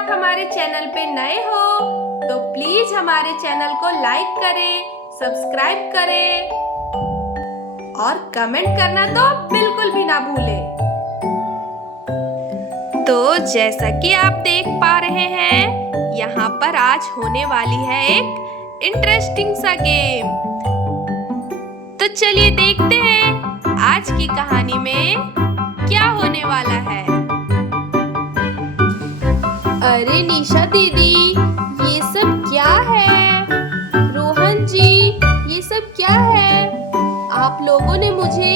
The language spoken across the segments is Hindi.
आप हमारे चैनल पे नए हो तो प्लीज हमारे चैनल को लाइक करें, सब्सक्राइब करें और कमेंट करना तो बिल्कुल भी ना भूलें। तो जैसा कि आप देख पा रहे हैं, यहाँ पर आज होने वाली है एक इंटरेस्टिंग सा गेम। तो चलिए देखते हैं आज की कहानी में क्या होने वाला है। अरे निशा दीदी, ये सब क्या है? रोहन जी, ये सब क्या है? आप लोगों ने मुझे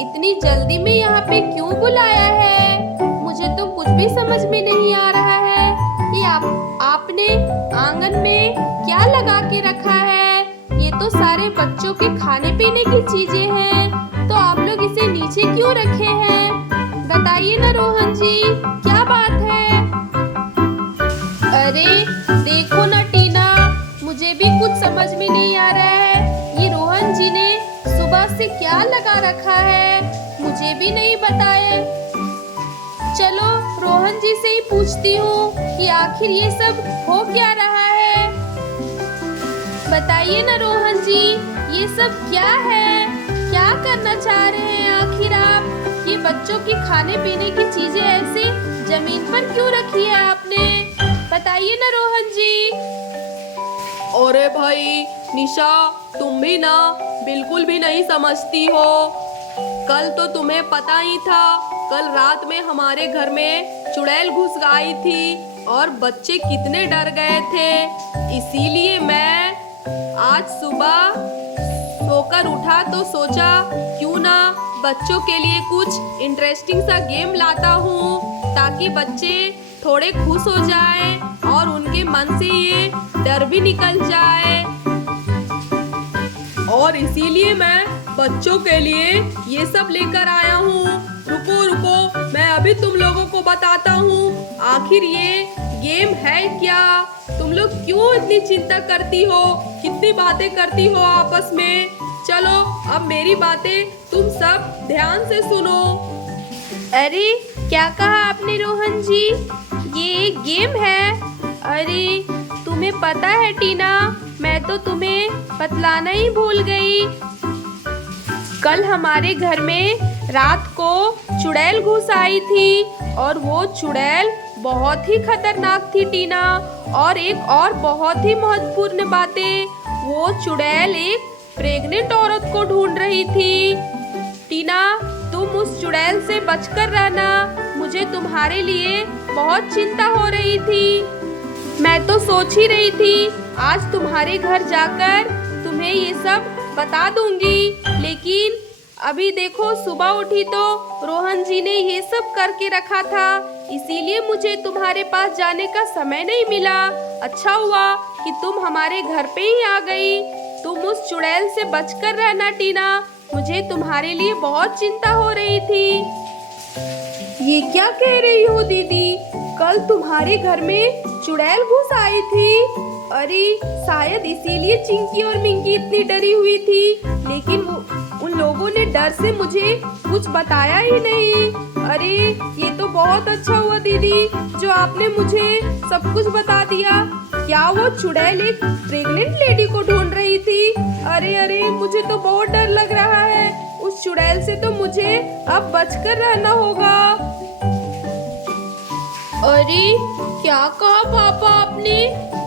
इतनी जल्दी में यहाँ पे क्यों बुलाया है? मुझे तो कुछ भी समझ में नहीं आ रहा है। ये आपने आंगन में क्या लगा के रखा है? ये तो सारे बच्चों के खाने पीने की चीजें हैं, तो आप लोग इसे नीचे क्यों रखे हैं? बताइए ना रोहन जी, क्या बात है? अरे देखो ना टीना, मुझे भी कुछ समझ में नहीं आ रहा है। ये रोहन जी ने सुबह से क्या लगा रखा है, मुझे भी नहीं बताया। चलो रोहन जी से ही पूछती हूँ कि आखिर ये सब हो क्या रहा है। बताइए ना रोहन जी, ये सब क्या है? क्या करना चाह रहे हैं आखिर आप? ये बच्चों की खाने पीने की चीजें ऐसे जमीन पर क्यों रखी है आपने? बताइए ना रोहन जी। अरे भाई निशा, तुम भी ना बिल्कुल भी नहीं समझती हो। कल तो तुम्हें पता ही था, कल रात में हमारे घर में चुड़ैल घुस आई थी और बच्चे कितने डर गए थे। इसीलिए मैं आज सुबह सोकर उठा तो सोचा क्यों ना बच्चों के लिए कुछ इंटरेस्टिंग सा गेम लाता हूँ, ताकि बच्चे थोड़े खुश हो जाएं और उनके मन से ये डर भी निकल जाए। और इसीलिए मैं बच्चों के लिए ये सब लेकर आया हूँ। रुको रुको, मैं अभी तुम लोगों को बताता हूँ आखिर ये गेम है क्या। तुम लोग क्यों इतनी चिंता करती हो, कितनी बातें करती हो आपस में। चलो अब मेरी बातें तुम सब ध्यान से सुनो। अरे क्या कहा आपने रोहन जी? ये एक गेम है? अरे तुम्हें पता है टीना, मैं तो तुम्हें बतलाना ही भूल गई। कल हमारे घर में रात को चुड़ैल घुस आई थी और वो चुड़ैल बहुत ही खतरनाक थी टीना। और एक और बहुत ही महत्वपूर्ण बातें, वो चुड़ैल एक प्रेग्नेंट औरत को ढूंढ रही थी। टीना, तुम उस चुड़ैल से बचकर रहना, मुझे तुम्हारे लिए बहुत चिंता हो रही थी। मैं तो सोच ही रही थी आज तुम्हारे घर जाकर तुम्हें ये सब बता दूंगी, लेकिन अभी देखो सुबह उठी तो रोहन जी ने ये सब करके रखा था, इसीलिए मुझे तुम्हारे पास जाने का समय नहीं मिला। अच्छा हुआ कि तुम हमारे घर पे ही आ गई। तुम उस चुड़ैल से बचकर रहना टीना, मुझे तुम्हारे लिए बहुत चिंता हो रही थी। ये क्या कह रही हो दीदी? कल तुम्हारे घर में चुड़ैल घुस आई थी? अरे शायद इसीलिए चिंकी और मिंकी इतनी डरी हुई थी, लेकिन उन लोगों ने डर से मुझे कुछ बताया ही नहीं। अरे ये तो बहुत अच्छा हुआ दीदी जो आपने मुझे सब कुछ बता दिया। क्या वो चुड़ैल एक प्रेग्नेंट लेडी को ढूंढ रही थी? अरे अरे, मुझे तो बहुत डर लग रहा है। उस चुड़ैल से तो मुझे अब बचकर रहना होगा। अरे क्या कहा पापा आपने?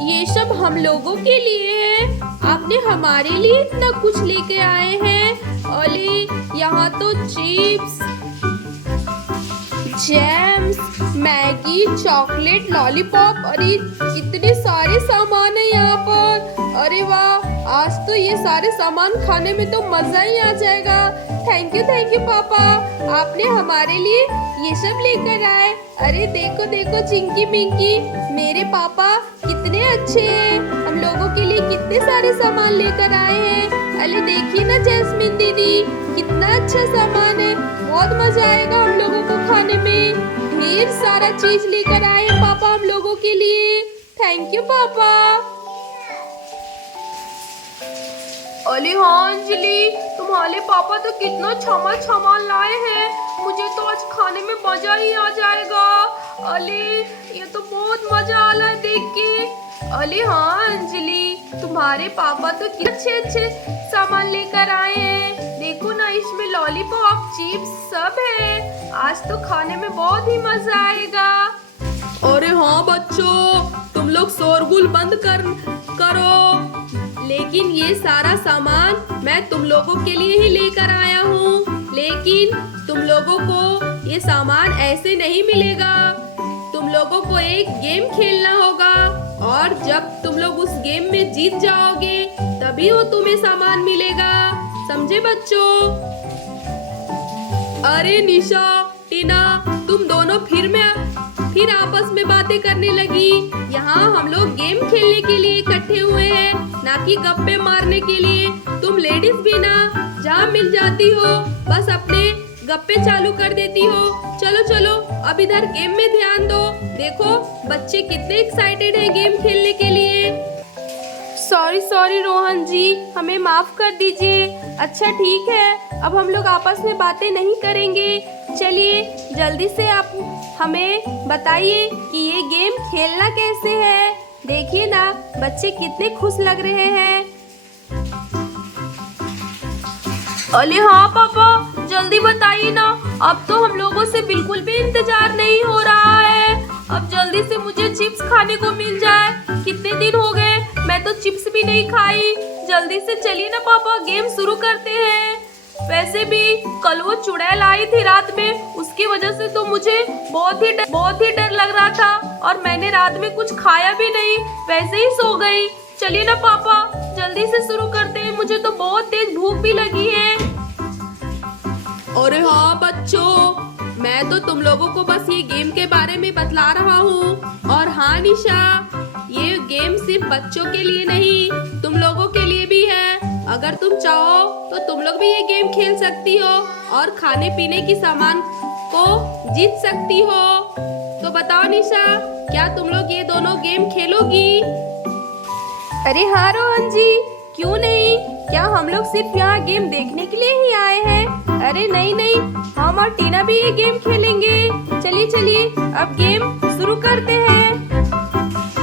ये सब हम लोगों के लिए है, आपने हमारे लिए इतना कुछ लेके आए हैं। अरे यहाँ तो chips, jams, Maggi, chocolate, lollipop, अरे कितने सारे सामान है यहाँ पर। अरे वाह, आज तो ये सारे सामान खाने में तो मजा ही आ जाएगा। थैंक यू पापा, आपने हमारे लिए ये सब लेकर आए। अरे देखो देखो चिंकी मिंकी, मेरे पापा कितने अच्छे हैं, हम लोगों के लिए कितने सारे सामान लेकर आए हैं। अरे देखिए ना जैस्मिन दीदी, कितना अच्छा सामान है, बहुत मजा आएगा हम लोगों को खाने में। ढेर सारा चीज लेकर आए हैं पापा हम लोगों के लिए। थैंक यू पापा। अरे हाँ अंजलि, तुम्हारे पापा तो कितना सामान लाए हैं, मुझे तो आज खाने में मजा ही आ जाएगा। अले ये तो बहुत मजा आ रहा है देख के। अले हाँ अंजलि, तुम्हारे पापा तो कितने अच्छे अच्छे सामान लेकर आए हैं। देखो ना, इसमें लॉलीपॉप, चिप्स सब है। आज तो खाने में बहुत ही मजा आएगा। अरे हाँ बच्चों, तुम लोग शोरगुल बंद करो। लेकिन ये सारा सामान मैं तुम लोगों के लिए ही लेकर आया हूँ। लेकिन तुम लोगों को ये सामान ऐसे नहीं मिलेगा। तुम लोगों को एक गेम खेलना होगा और जब तुम लोग उस गेम में जीत जाओगे तभी वो तुम्हें सामान मिलेगा। समझे बच्चों? अरे निशा, टीना, तुम दोनों फिर आपस में बातें करने लगी। यहाँ हम लोग गेम खेलने के लिए इकट्ठे हुए हैं, ना कि गप्पे मारने के लिए। तुम लेडीज भी ना जहाँ मिल जाती हो बस अपने गप्पे चालू कर देती हो। चलो चलो, अब इधर गेम में ध्यान दो। देखो बच्चे कितने एक्साइटेड हैं गेम खेलने के लिए। सॉरी रोहन जी, हमें माफ कर दीजिए। अच्छा ठीक है, अब हम लोग आपस में बातें नहीं करेंगे। चलिए जल्दी से आप हमें बताइए कि ये गेम खेलना कैसे है। देखिए ना, बच्चे कितने खुश लग रहे हैं। अरे हाँ पापा, जल्दी बताइए ना। अब तो हम लोगों से बिल्कुल भी इंतजार नहीं हो रहा है। अब जल्दी से मुझे चिप्स खाने को मिल जाए। कितने दिन हो गए, मैं तो चिप्स भी नहीं खाई। जल्दी से चलिए ना पापा, गेम शुरू करते हैं। वैसे भी कल वो चुड़ैल आई थी रात में, उसकी वजह से तो मुझे बहुत ही डर लग रहा था और मैंने रात में कुछ खाया भी नहीं, वैसे ही सो गई। चलिए ना पापा, जल्दी से शुरू करते हैं, मुझे तो बहुत तेज भूख भी लगी है। अरे हाँ बच्चों, मैं तो तुम लोगों को बस ये गेम के बारे में बतला रहा हूँ। और हाँ निशा, ये गेम सिर्फ बच्चों के लिए नहीं, तुम लोगों के लिए भी है। अगर तुम चाहो तो तुम लोग भी ये गेम खेल सकती हो और खाने पीने की सामान को जीत सकती हो। तो बताओ निशा, क्या तुम लोग ये दोनों गेम खेलोगी? अरे हाँ रोहन जी, क्यों नहीं। क्या हम लोग सिर्फ यहाँ गेम देखने के लिए ही आए हैं? अरे नहीं, हम और टीना भी ये गेम खेलेंगे। चलिए अब गेम शुरू करते हैं।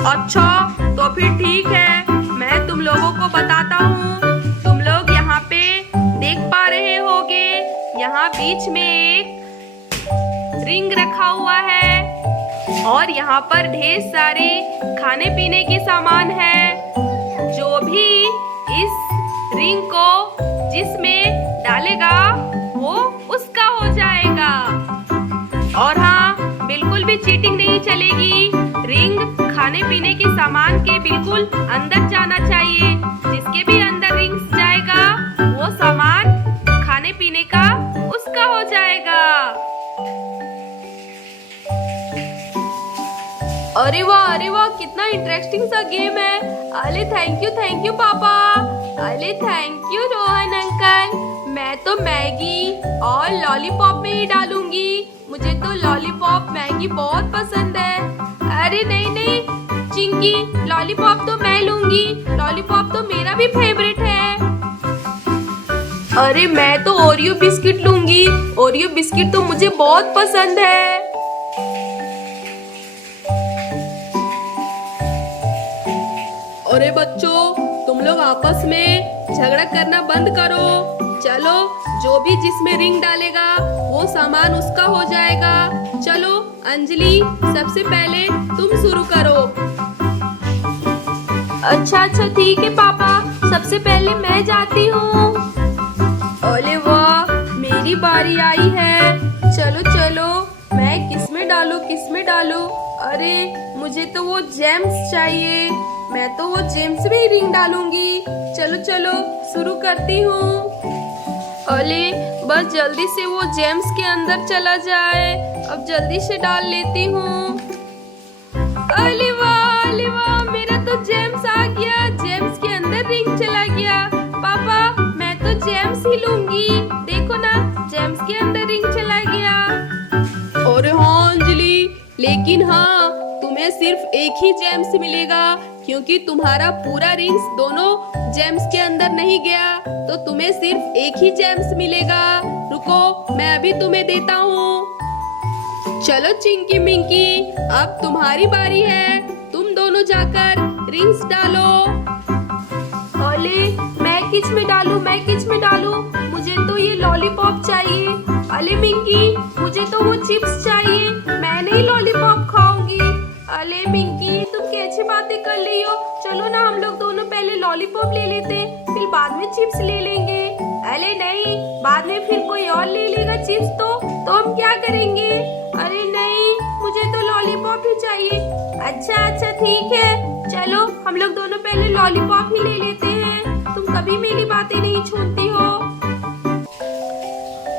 अच्छा तो फिर ठीक है, मैं तुम लोगों को बताता हूँ। तुम लोग यहाँ पे देख पा रहे होगे, यहाँ बीच में एक रिंग रखा हुआ है और यहाँ पर ढेर सारे खाने पीने के सामान है। जो भी इस रिंग को जिसमें डालेगा वो उसका हो जाएगा। और हाँ, बिल्कुल भी चीटिंग नहीं चलेगी। रिंग खाने पीने के सामान के बिल्कुल अंदर जाना चाहिए। जिसके भी अंदर रिंग जाएगा वो सामान खाने पीने का उसका हो जाएगा। अरे वाह, कितना इंटरेस्टिंग सा गेम है। अरे थैंक यू पापा। अरे थैंक यू रोहन अंकल। मैं तो मैगी और लॉलीपॉप में ही डालूंगी। मुझे तो लॉलीपॉप मैगी बहुत पसंद है। अरे नहीं चिंकी, लॉलीपॉप तो मैं लूंगी। लॉलीपॉप तो मेरा भी फेवरेट है। अरे मैं तो ओरियो बिस्किट लूंगी। ओरियो बिस्किट तो मुझे बहुत पसंद है। अरे बच्चों, तुम लोग आपस में झगड़ा करना बंद करो। चलो, जो भी जिसमें रिंग डालेगा वो सामान उसका हो जाएगा। चलो अंजलि, सबसे पहले तुम शुरू करो। अच्छा ठीक है पापा, सबसे पहले मैं जाती हूँ। अरे वाह, मेरी बारी आई है। चलो, मैं किसमें डालूं? अरे मुझे तो वो जेम्स चाहिए। मैं तो वो जेम्स में ही रिंग डालूंगी। चलो शुरू करती हूँ। अरे बस जल्दी से वो जेम्स के अंदर चला जाए। अब जल्दी से डाल लेती हूँ। अरे वाह, मेरा तो जेम्स आ गया। जेम्स के अंदर रिंग चला गया। पापा, मैं तो जेम्स ही लूंगी। देखो ना, जेम्स के अंदर रिंग चला गया। अरे हाँ अंजलि, लेकिन हाँ, तुम्हें सिर्फ एक ही जेम्स मिलेगा क्योंकि तुम्हारा पूरा रिंग्स दोनों जेम्स के अंदर नहीं गया, तो तुम्हें सिर्फ एक ही जेम्स मिलेगा। रुको, मैं अभी तुम्हें देता हूँ। चलो चिंकी मिंकी, अब तुम्हारी बारी है। तुम दोनों जाकर रिंग्स डालो। अरे मैं किस में डालूं, मैं किस में डालूं? मुझे तो ये लॉलीपॉप चाहिए। अरे मिंकी, मुझे तो वो चिप्स चाहिए। मैं नहीं लॉलीपॉप खाऊंगी। अरे मिंकी, तुम कैसी बातें कर रही हो? चलो ना, हम लोग दोनों पहले लॉलीपॉप ले लेते, फिर बाद में चिप्स ले लेंगे। अरे नहीं, बाद में फिर कोई और ले लेगा चिप्स तो हम क्या करेंगे? अरे नहीं, मुझे तो लॉलीपॉप ही चाहिए। अच्छा अच्छा ठीक है, चलो हम लोग दोनों पहले लॉलीपॉप ही ले लेते हैं। तुम कभी मेरी बातें नहीं छोड़ती हो।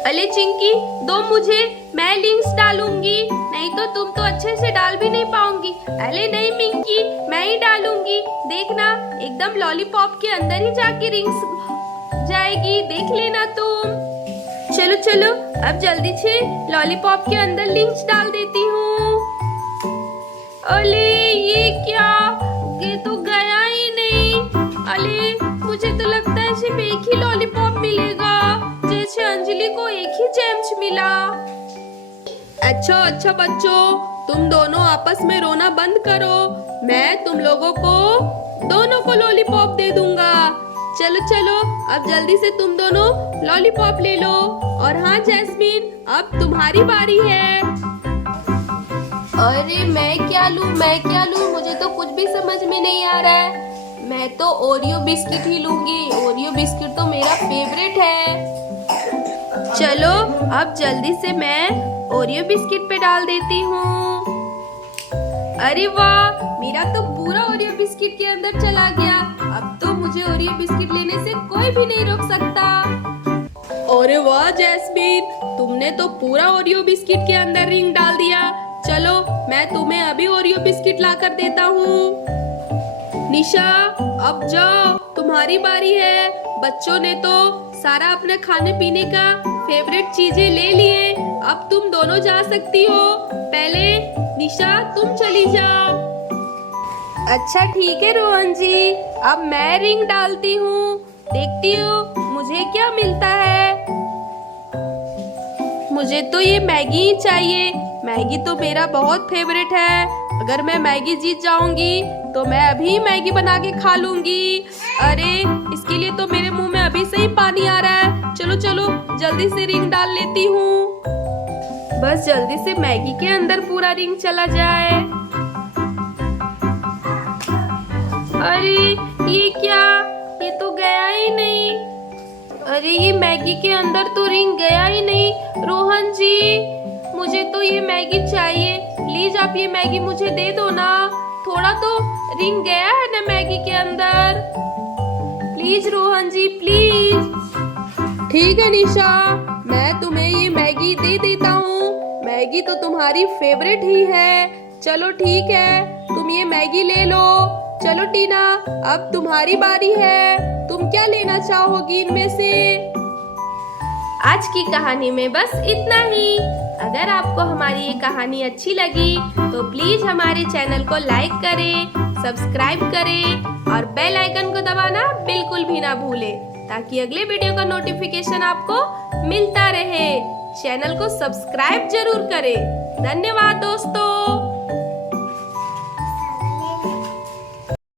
अरे चिंकी, दो मुझे, मैं लिंक्स डालूंगी। नहीं तो तुम तो अच्छे से डाल भी नहीं पाऊंगी। अरे नहीं मिंकी, मैं ही डालूंगी। देखना, एकदम लॉलीपॉप के अंदर ही जाके रिंग्स जाएगी, देख लेना तुम। चलो चलो, अब जल्दी से लॉलीपॉप के अंदर लिंक्स डाल देती हूँ। अरे ये क्या, ये तो गया ही नहीं। अरे मुझे तो लगता है सिर्फ एक ही लॉलीपॉप मिलेगा, जैसे अंजलि को एक ही जेम्स मिला। अच्छा बच्चों, तुम दोनों आपस में रोना बंद करो। मैं तुम लोगों को दोनों को लॉलीपॉप दे दूंगा। चलो चलो, अब जल्दी से तुम दोनों लॉलीपॉप ले लो। और हाँ जैस्मीन, अब तुम्हारी बारी है। अरे मैं क्या लूं, मुझे तो कुछ भी समझ में नहीं आ रहा है। मैं तो ओरियो बिस्किट ही लूंगी। ओरियो बिस्किट तो मेरा फेवरेट है। चलो अब जल्दी से मैं ओरियो बिस्किट पे डाल देती हूँ। अरे वाह, मेरा तो पूरा ओरियो बिस्किट के अंदर चला गया। अब तो मुझे ओरियो बिस्किट लेने से कोई भी नहीं रोक सकता। अरे वाह जैस्मीन, तुमने तो पूरा ओरियो बिस्किट के अंदर रिंग डाल दिया। चलो मैं तुम्हें अभी ओरियो बिस्किट ला कर देता हूँ। निशा, अब जाओ, तुम्हारी बारी है। बच्चों ने तो सारा अपने खाने पीने का फेवरेट चीजें ले लिए। अब तुम दोनों जा सकती हो। पहले निशा तुम चली जाओ। अच्छा ठीक है रोहन जी, अब मैं रिंग डालती हूँ, देखती हूँ मुझे क्या मिलता है। मुझे तो ये मैगी ही चाहिए। मैगी तो मेरा बहुत फेवरेट है। अगर मैं मैगी जीत जाऊंगी तो मैं अभी मैगी बना के खा लूंगी। अरे इसके लिए तो मेरे मुंह में अभी से ही पानी आ रहा है। चलो चलो, जल्दी से रिंग डाल लेती हूँ। बस जल्दी से मैगी के अंदर पूरा रिंग चला जाए। अरे ये क्या, ये तो गया ही नहीं। अरे ये मैगी के अंदर तो रिंग गया ही नहीं। रोहन जी, मुझे तो ये मैगी चाहिए। प्लीज आप ये मैगी मुझे दे दो ना। थोड़ा तो रिंग गया है ना मैगी के अंदर। Please Rohan ji, please. ठीक है निशा, मैं तुम्हें ये मैगी दे देता हूँ। मैगी तो तुम्हारी फेवरेट ही है। चलो ठीक है, तुम ये मैगी ले लो। चलो टीना, अब तुम्हारी बारी है। तुम क्या लेना चाहोगी इनमें से? आज की कहानी में बस इतना ही। अगर आपको हमारी ये कहानी अच्छी लगी तो प्लीज हमारे चैनल को लाइक करें, सब्सक्राइब करें और बेल आइकन को दबाना बिल्कुल भी ना भूलें, ताकि अगले वीडियो का नोटिफिकेशन आपको मिलता रहे। चैनल को सब्सक्राइब जरूर करें। धन्यवाद दोस्तों।